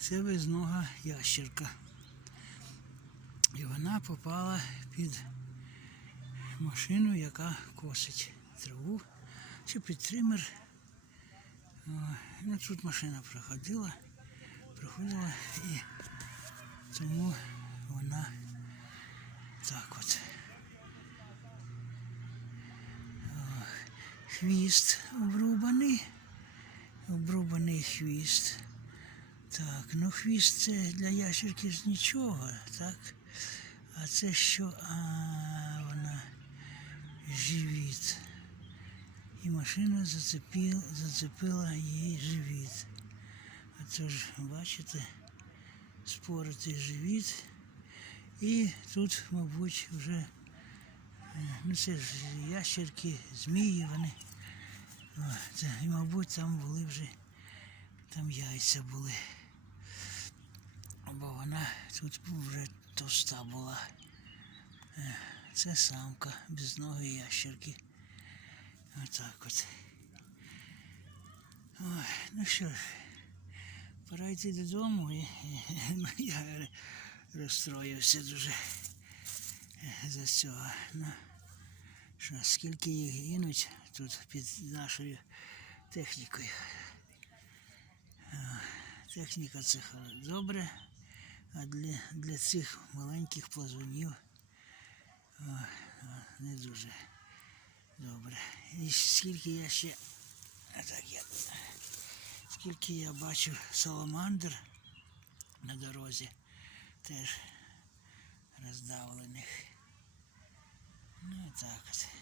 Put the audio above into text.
Це визнога ящерка. І вона попала під машину, яка косить траву, чи під тример. Ну, тут машина проходила, проходила і тому вона так от. Хвіст обрубаний. Обрубаний хвіст. Так, ну хвіст це для ящерки ж нічого, так? А це що? А, вона живіт. І машина зацепила, зацепила їй живіт. А це ж, бачите, споротий живіт. І тут, мабуть, вже, е, ну це ж ящерки, змії вони. О, це, і, мабуть, там були вже, там яйця були. Вона тут вже товста була. Е, Це самка без ноги ящерки. Отак от. Ой, ну що ж, пора йти додому. І, і, я розстроївся дуже е, за цього. Ну, що, скільки їх гинуть тут під нашою технікою. Е, Техніка це добре, а для, для цих маленьких плазунів о, о, не дуже добре. І скільки я ще. Так я. Скільки я бачив саламандр на дорозі, теж роздавлених. Ну так от.